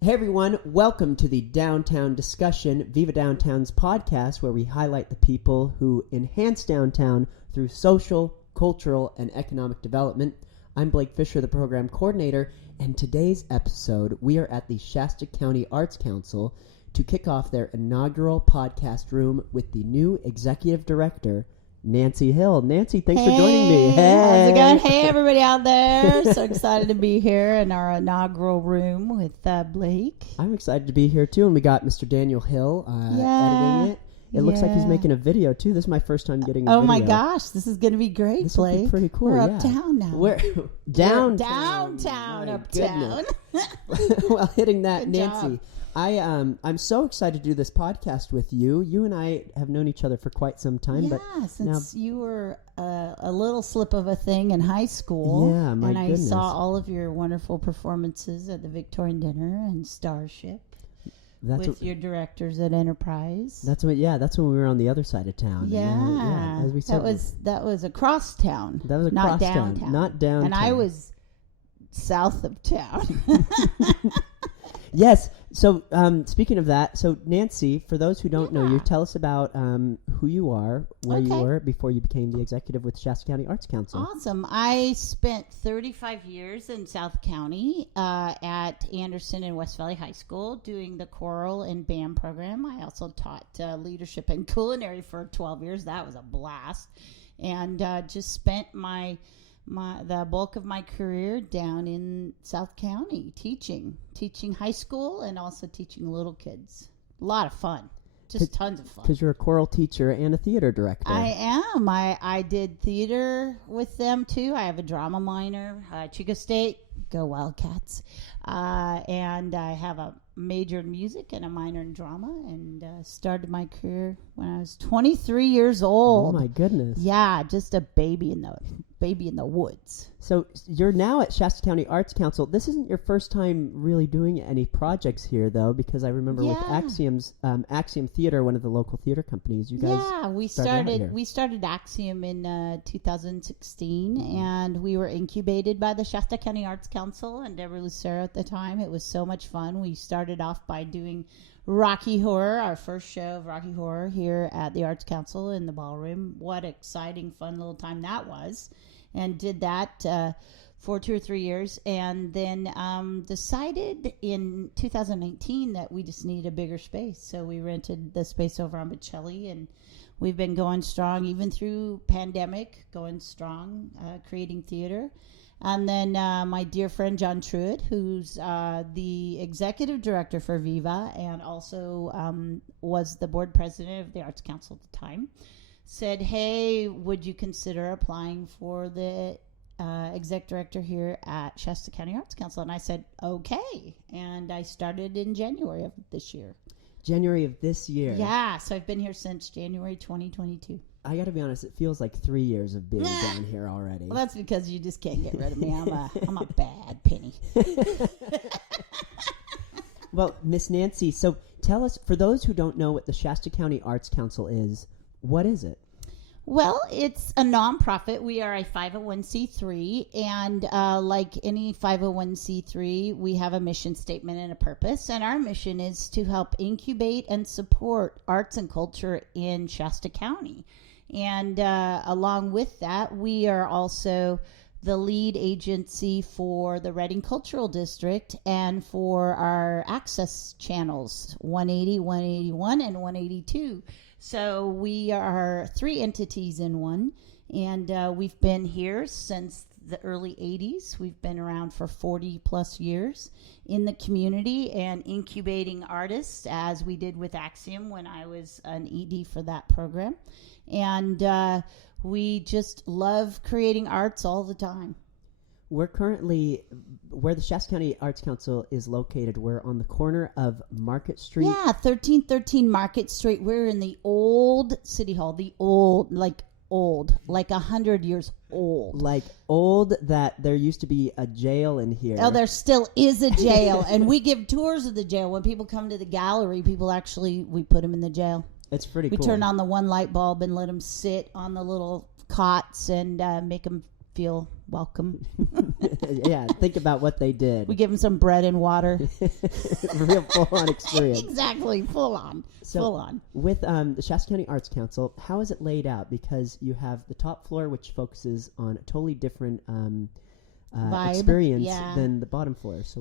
Hey everyone, welcome to the Downtown Discussion, Viva Downtown's podcast, where we highlight the people who enhance downtown through social, cultural, and economic development. I'm Blake Fisher, the program coordinator, and today's episode, we are at the Shasta County Arts Council to kick off their inaugural podcast room with the new executive director, Nancy Hill. Nancy, thanks for joining me. Hey, how's it going? Hey, everybody out there. So excited to be here in our inaugural room with Blake. I'm excited to be here, too. And we got Mr. Daniel Hill editing it. It looks like he's making a video, too. This is my first time getting a video. Oh, my gosh. This is going to be great, this Blake. Will be pretty cool. We're uptown now. We're downtown. Uptown. Well, hitting that, Good Nancy. job. I'm so excited to do this podcast with you. You and I have known each other for quite some time. Yeah, but since you were a little slip of a thing in high school. Yeah, my goodness. I saw all of your wonderful performances at the Victorian Dinner and Starship. With your directors at Enterprise. That's when we were on the other side of town. Yeah, as we said, that was across town. That was not across downtown. town, not downtown. And I was south of town. Yes. So speaking of that, so Nancy, for those who don't know you, tell us about who you are, where you were before you became the executive with Shasta County Arts Council. Awesome. I spent 35 years in South County at Anderson and West Valley High School doing the choral and band program. I also taught leadership and culinary for 12 years. That was a blast. And just spent the bulk of my career down in South County teaching high school and also teaching little kids. A lot of fun. Just tons of fun. Because you're a choral teacher and a theater director. I am. I did theater with them too. I have a drama minor, Chico State, go Wildcats. And I have a major in music and a minor in drama, and started my career when I was 23 years old. Oh my goodness. Yeah, just a baby in the woods. So you're now at Shasta County Arts Council. This isn't your first time really doing any projects here, though, because I remember with Axiom Theater, one of the local theater companies, you guys we started Axiom in 2016, and we were incubated by the Shasta County Arts Council and Deborah Lucero at the time. It was so much fun. We started off by doing Rocky Horror, our first show of Rocky Horror here at the Arts Council in the ballroom. What exciting, fun little time that was. And did that for 2 or 3 years. And then decided in 2019 that we just needed a bigger space. So we rented the space over on Bocelli, and we've been going strong, even through pandemic, going strong, creating theater. And then my dear friend John Truitt, who's the executive director for VIVA and also was the board president of the Arts Council at the time, said, hey, would you consider applying for the exec director here at Shasta County Arts Council? And I said, okay. And I started in January of this year. January of this year. Yeah, so I've been here since January 2022. I got to be honest, it feels like 3 years of being down here already. Well, that's because you just can't get rid of me. I'm a bad penny. Well, Miss Nancy, so tell us, for those who don't know what the Shasta County Arts Council is, what is it? Well, it's a nonprofit. We are a 501c3, and like any 501c3, we have a mission statement and a purpose, and our mission is to help incubate and support arts and culture in Shasta County. And along with that, we are also the lead agency for the Reading Cultural District and for our access channels, 180, 181, and 182. So we are 3 entities in one, and we've been here since the early 80s. We've been around for 40 plus years in the community and incubating artists, as we did with Axiom when I was an ED for that program. And we just love creating arts all the time. We're currently, where the Shasta County Arts Council is located, we're on the corner of Market Street. Yeah, 1313 Market Street. We're in the old City Hall, like 100 years old. Like old that there used to be a jail in here. Oh, there still is a jail. And we give tours of the jail. When people come to the gallery, we put them in the jail. It's pretty cool. We turn on the one light bulb and let them sit on the little cots and make them feel welcome. Yeah, think about what they did. We give them some bread and water. Real full-on experience. Exactly, full on. With the Shasta County Arts Council, how is it laid out? Because you have the top floor, which focuses on a totally different experience than the bottom floor. So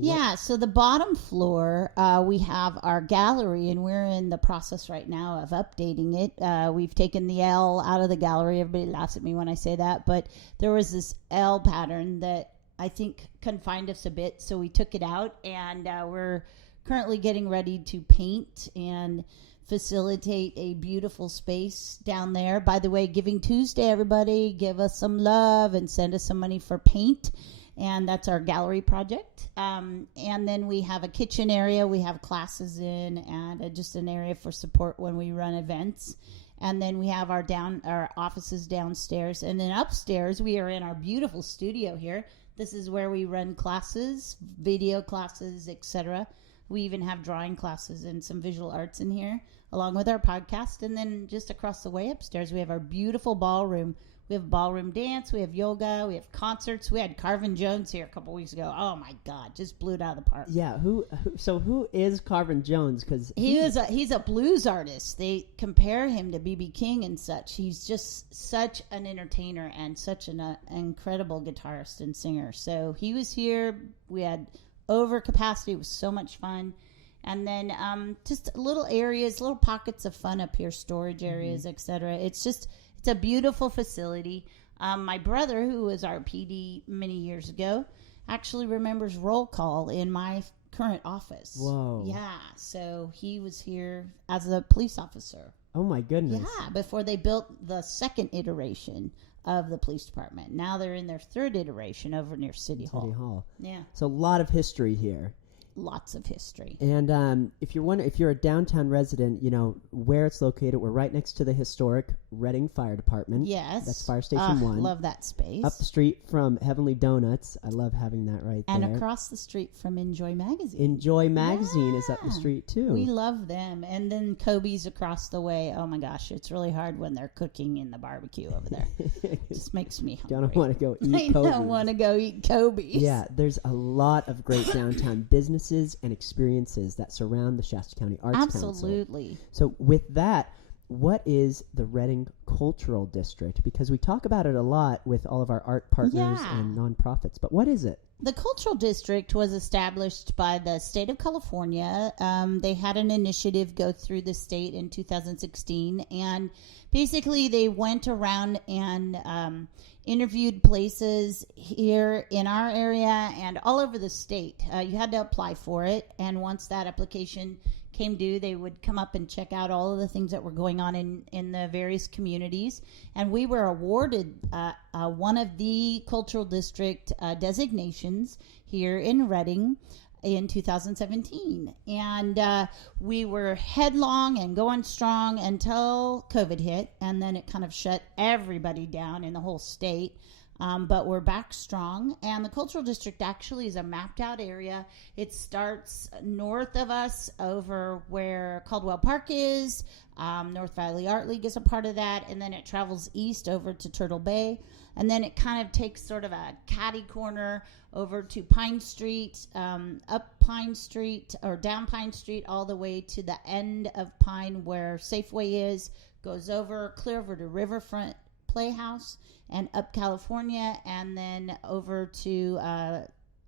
the bottom floor, we have our gallery, and we're in the process right now of updating it. We've taken the L out of the gallery. Everybody laughs at me when I say that, but there was this L pattern that I think confined us a bit, so we took it out, and we're currently getting ready to paint and facilitate a beautiful space down there. By the way, Giving Tuesday, everybody, give us some love and send us some money for paint. And that's our gallery project. And then we have a kitchen area we have classes in, and just an area for support when we run events. And then we have our offices downstairs. And then upstairs, we are in our beautiful studio here. This is where we run classes, video classes, etc. We even have drawing classes and some visual arts in here, along with our podcast. And then just across the way upstairs, we have our beautiful ballroom. We have ballroom dance, we have yoga, we have concerts. We had Carvin Jones here a couple weeks ago. Oh my God, just blew it out of the park. Yeah, who is Carvin Jones? Because he's a blues artist. They compare him to B.B. King and such. He's just such an entertainer and such an incredible guitarist and singer. So he was here. We had over capacity. It was so much fun. And then just little areas, little pockets of fun up here, storage areas, etc. It's a beautiful facility. My brother, who was our PD many years ago, actually remembers roll call in my current office. Whoa. Yeah, so he was here as a police officer. Oh, my goodness. Yeah, before they built the second iteration of the police department. Now they're in their third iteration over near City Hall. Yeah. So a lot of history here. Lots of history. And if you're a downtown resident, you know where it's located. We're right next to the historic Reading Fire Department. Yes, that's Fire Station 1. Love that space. Up the street from Heavenly Donuts. I love having that right there. And across the street from Enjoy Magazine. Enjoy Magazine is up the street too. We love them. And then Kobe's across the way. Oh my gosh, it's really hard when they're cooking in the barbecue over there. It just makes me hungry. Don't want to go eat Kobe. I don't want to go eat Kobe's. Yeah, there's a lot of great downtown businesses and experiences that surround the Shasta County Arts Council. Absolutely. So with that, what is the Reading Cultural District? Because we talk about it a lot with all of our art partners and nonprofits, but what is it? The Cultural District was established by the state of California. They had an initiative go through the state in 2016, and basically they went around and interviewed places here in our area and all over the state. You had to apply for it, and once that application came due, they would come up and check out all of the things that were going on in the various communities. And we were awarded one of the Cultural District designations here in Reading in 2017. And we were headlong and going strong until COVID hit, and then it kind of shut everybody down in the whole state. But we're back strong, and the Cultural District actually is a mapped out area. It starts north of us over where Caldwell Park is. North Valley Art League is a part of that, and then it travels east over to Turtle Bay, and then it kind of takes sort of a catty corner over to Pine Street, up Pine Street or down Pine Street all the way to the end of Pine where Safeway is, goes over clear over to Riverfront Playhouse and up California, and then over to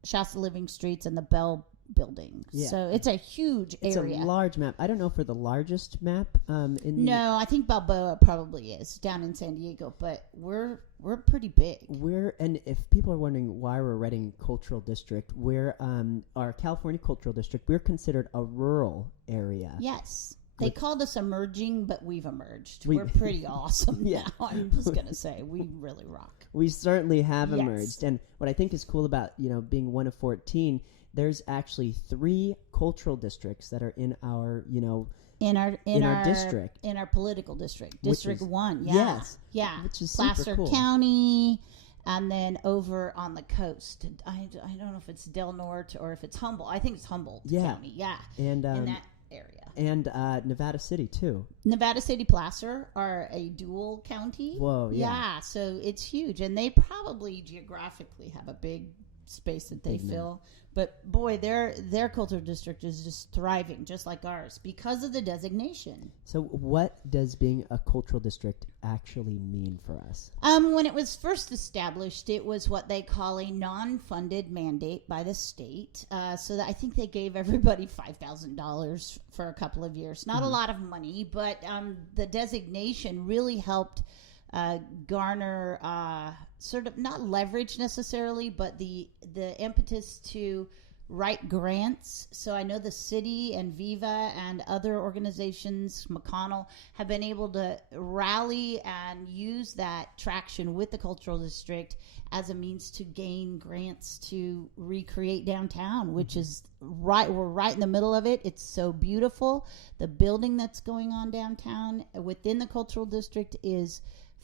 Shasta Living Streets and the Bell Building. Yeah. So it's a huge area. It's a large map. I don't know for the largest map. No, I think Balboa probably is down in San Diego, but we're pretty big. And if people are wondering why we're Reading Cultural District, we're our California Cultural District. We're considered a rural area. Yes. They called us emerging, but we've emerged. We're pretty awesome now. I'm just going to say, we really rock. We certainly have emerged. And what I think is cool about, being one of 14, there's actually 3 cultural districts that are in our, in our district. In our political district. District 1, yeah. Yes. Yeah. Which is Placer super cool. County, and then over on the coast. I don't know if it's Del Norte or if it's Humboldt. I think it's Humboldt County, yeah. And in that area. and Nevada City too. Nevada City, Placer are a dual county. Whoa, yeah. Yeah, so it's huge, and they probably geographically have a big space that they fill. But boy, their cultural district is just thriving, just like ours, because of the designation. So what does being a cultural district actually mean for us? When it was first established, it was what they call a non-funded mandate by the state. So that I think they gave everybody $5,000 for a couple of years. Not a lot of money, but the designation really helped garner sort of not leverage necessarily, but the impetus to write grants. So I know the city and VIVA and other organizations, McConnell, have been able to rally and use that traction with the cultural district as a means to gain grants to recreate downtown, which is we're right in the middle of it. It's so beautiful. The building that's going on downtown within the cultural district is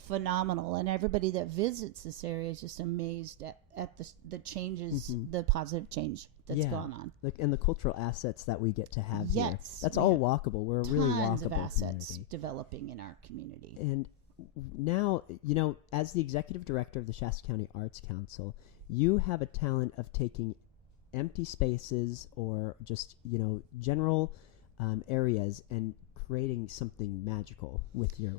phenomenal, and everybody that visits this area is just amazed at the changes, the positive change that's gone on. And the cultural assets that we get to have here. Yes, That's all walkable. We're a really walkable tons of assets community. developing in our community. And now, as the executive director of the Shasta County Arts Council, you have a talent of taking empty spaces or just, general areas and creating something magical with your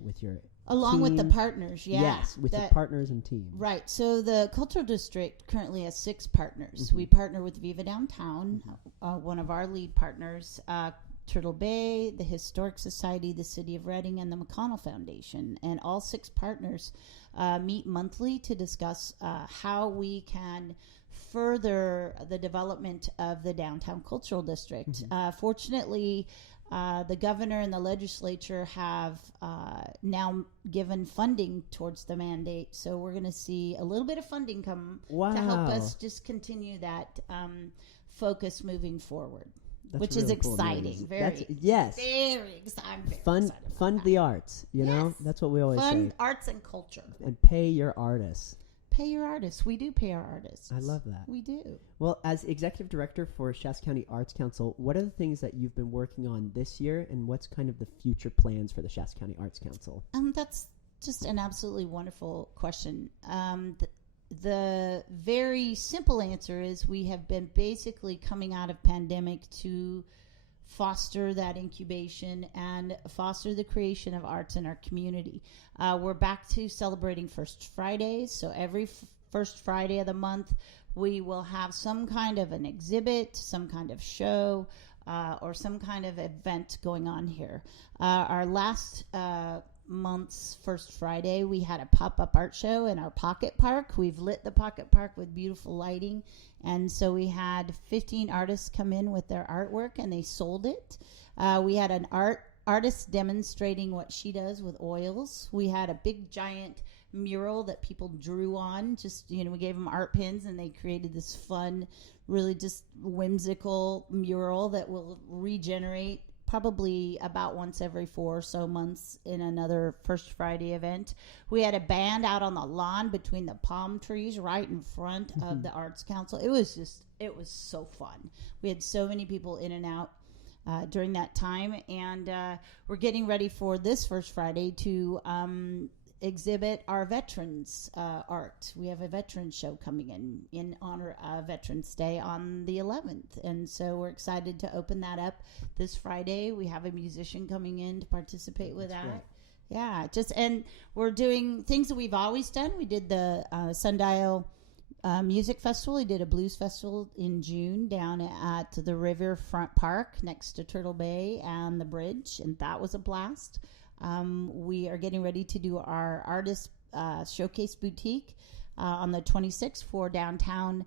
along team. with the partners. Yes, with your partners and team. Right. So the cultural district currently has 6 partners. We partner with Viva Downtown, one of our lead partners, Turtle Bay, the Historic Society, the City of Reading, and the McConnell Foundation. And all 6 partners meet monthly to discuss how we can further the development of the downtown cultural district. Fortunately, the governor and the legislature have now given funding towards the mandate. So we're going to see a little bit of funding come to help us just continue that focus moving forward. That's which really is exciting. Cool. Very Fund excited the arts. That's what we always say. Fund arts and culture. And pay your artists. Pay your artists. We do pay our artists. I love that. We do. Well, as executive director for Shasta County Arts Council, what are the things that you've been working on this year, and what's kind of the future plans for the Shasta County Arts Council? That's just an absolutely wonderful question. The very simple answer is we have been basically coming out of pandemic to foster that incubation and foster the creation of arts in our community. We're back to celebrating First Fridays. So every first Friday of the month, we will have some kind of an exhibit, some kind of show, or some kind of event going on here. Our last month's First Friday, we had a pop-up art show in our Pocket Park. We've lit the Pocket Park with beautiful lighting, and so we had 15 artists come in with their artwork, and they sold it. We had an artist demonstrating what she does with oils. We had a big giant mural that people drew on. We gave them art pins, and they created this fun, really just whimsical mural that will regenerate probably about once every 4 or so months in another First Friday event. We had a band out on the lawn between the palm trees right in front of the Arts Council. It was so fun. We had so many people in and out during that time, and we're getting ready for this First Friday to exhibit our veterans art. We have a veterans show coming in honor of Veterans Day on the 11th, and so we're excited to open that up this Friday. We have a musician coming in to participate with that. Great. Yeah, and we're doing things that we've always done. We did the Sundial Music Festival. We did a blues festival in June down at the Riverfront Park next to Turtle Bay and the bridge, and that was a blast. We are getting ready to do our artist showcase boutique on the 26th for downtown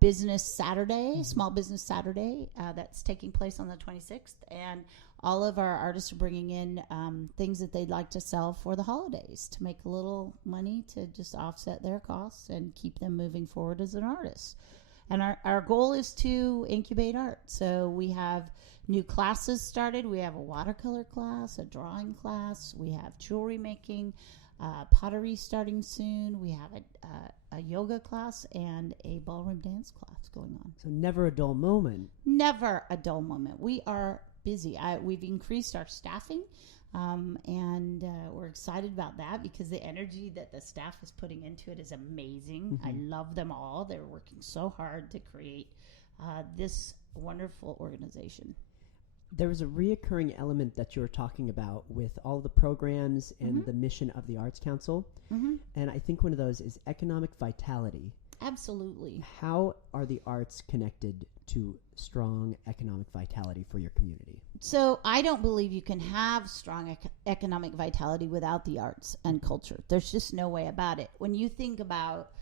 business Saturday, Small Business Saturday, that's taking place on the 26th. And all of our artists are bringing in things that they'd like to sell for the holidays to make a little money to just offset their costs and keep them moving forward as an artist. And our goal is to incubate art. So we have new classes started. We have a watercolor class, a drawing class. We have jewelry making, pottery starting soon. We have a yoga class and a ballroom dance class going on. So never a dull moment. Never a dull moment. We are busy. We've increased our staffing, and we're excited about that because the energy that the staff is putting into it is amazing. I love them all. They're working so hard to create this wonderful organization. There was a reoccurring element that you were talking about with all the programs and the mission of the Arts Council. And I think one of those is economic vitality. Absolutely. How are the arts connected to strong economic vitality for your community? So I don't believe you can have strong economic vitality without the arts and culture. There's just no way about it. When you think about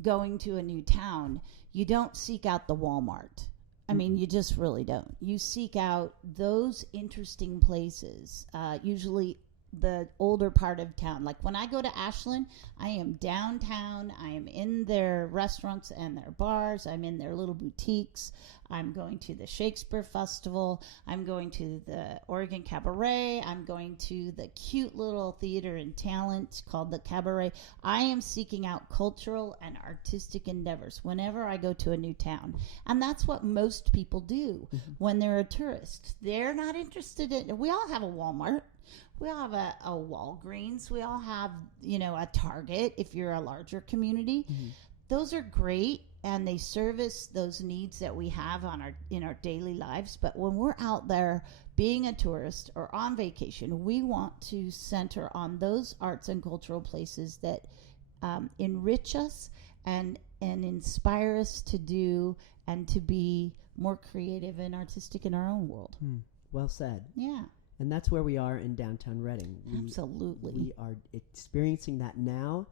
going to a new town, you don't seek out the Walmart. I mean, you just really don't. You seek out those interesting places, usually the older part of town. Like when I go to Ashland, I am downtown. I am in their restaurants and their bars. I'm in their little boutiques. I'm going to the Shakespeare Festival. I'm going to the Oregon Cabaret. I'm going to the cute little theater and talent called the Cabaret. I am seeking out cultural and artistic endeavors whenever I go to a new town. And that's what most people do when they're a tourist. They're not interested in, we all have a Walmart. We all have a Walgreens. We all have, a Target if you're a larger community. Those are great, and they service those needs that we have in our daily lives. But when we're out there being a tourist or on vacation, we want to center on those arts and cultural places that enrich us and inspire us to do and to be more creative and artistic in our own world. Well said. Yeah. And that's where we are in downtown Reading. Absolutely. We are experiencing that now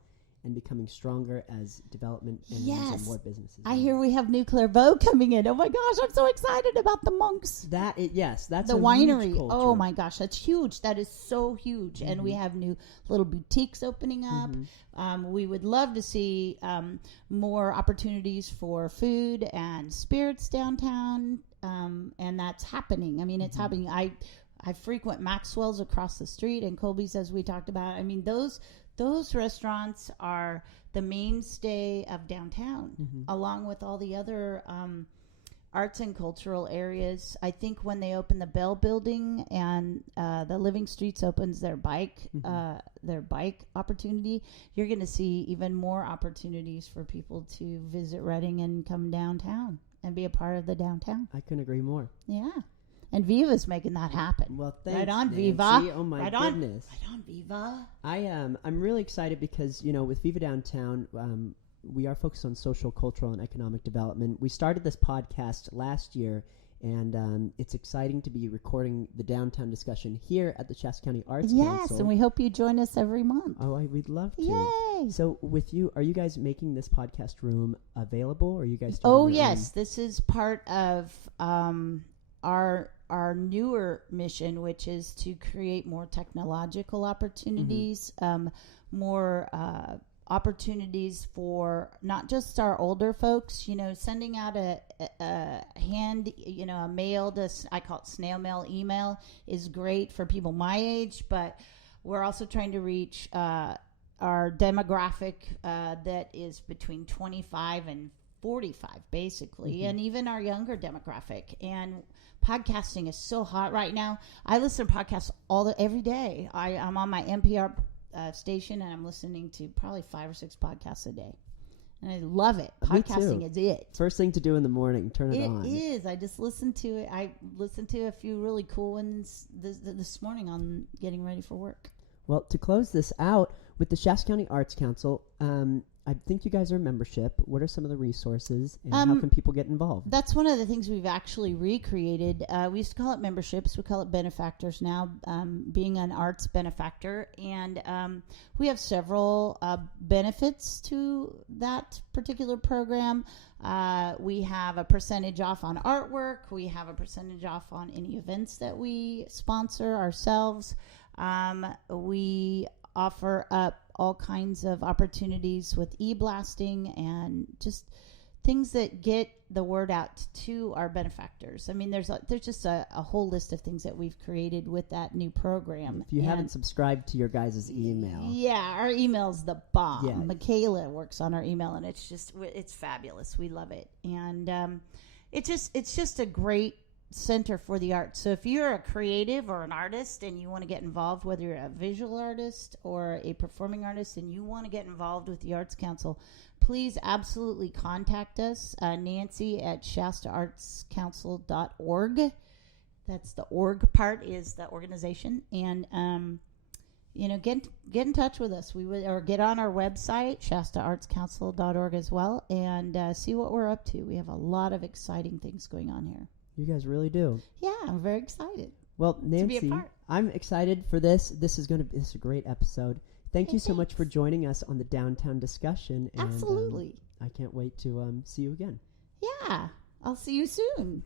and becoming stronger as development and more businesses. I hear we have Nuclear Vogue coming in. Oh my gosh, I'm so excited about the monks. That's the winery. Oh my gosh, that's huge. That is so huge. And we have new little boutiques opening up. We would love to see more opportunities for food and spirits downtown. And that's happening. I mean, it's happening. I frequent Maxwell's across the street and Colby's, as we talked about. I mean, those restaurants are the mainstay of downtown, along with all the other arts and cultural areas. I think when they open the Bell Building and the Living Streets opens their bike opportunity, you're going to see even more opportunities for people to visit Reading and come downtown and be a part of the downtown. I couldn't agree more. Yeah. And Viva's making that happen. Well, thanks, right on, Nancy. Viva. Oh my right goodness. Right on, Viva. I'm really excited because with Viva Downtown, we are focused on social, cultural, and economic development. We started this podcast last year, and it's exciting to be recording the downtown discussion here at the Shasta County Arts Council. Yes, and we hope you join us every month. Oh, we'd love to. Yay! So, with you, are you guys making this podcast room available, or are you guys? Oh, yes, this is part of our newer mission, which is to create more technological opportunities, more opportunities for not just our older folks, sending out a mail, I call it snail mail, email is great for people my age, but we're also trying to reach our demographic that is between 25 and 45, basically, and even our younger demographic. And podcasting is so hot right now. I listen to podcasts every day. I'm on my NPR station, and I'm listening to probably 5 or 6 podcasts a day. And I love it. Podcasting is it. First thing to do in the morning, turn it on. It is. I just listened to it. I listened to a few really cool ones this morning on getting ready for work. Well, to close this out, with the Shasta County Arts Council, I think you guys are a membership. What are some of the resources, and how can people get involved? That's one of the things we've actually recreated. We used to call it memberships. We call it benefactors now, being an arts benefactor. And we have several benefits to that particular program. We have a percentage off on artwork. We have a percentage off on any events that we sponsor ourselves. We offer up all kinds of opportunities with e-blasting and just things that get the word out to our benefactors. I mean, there's just a whole list of things that we've created with that new program. If you haven't subscribed to your guys' email. Yeah, our email's the bomb. Yeah. Michaela works on our email, and it's fabulous. We love it. And it's just a great center for the arts. So if you're a creative or an artist and you want to get involved, whether you're a visual artist or a performing artist and you want to get involved with the Arts Council, please absolutely contact us, Nancy at shastaartscouncil.org. That's the org part is the organization. And, get in touch with us. Or get on our website, shastaartscouncil.org as well, and see what we're up to. We have a lot of exciting things going on here. You guys really do. Yeah, I'm very excited. Well, Nancy, to be a part. I'm excited for this. This is a great episode. Thank you so much Thanks. for joining us on the downtown discussion. And, Absolutely. I can't wait to see you again. Yeah, I'll see you soon.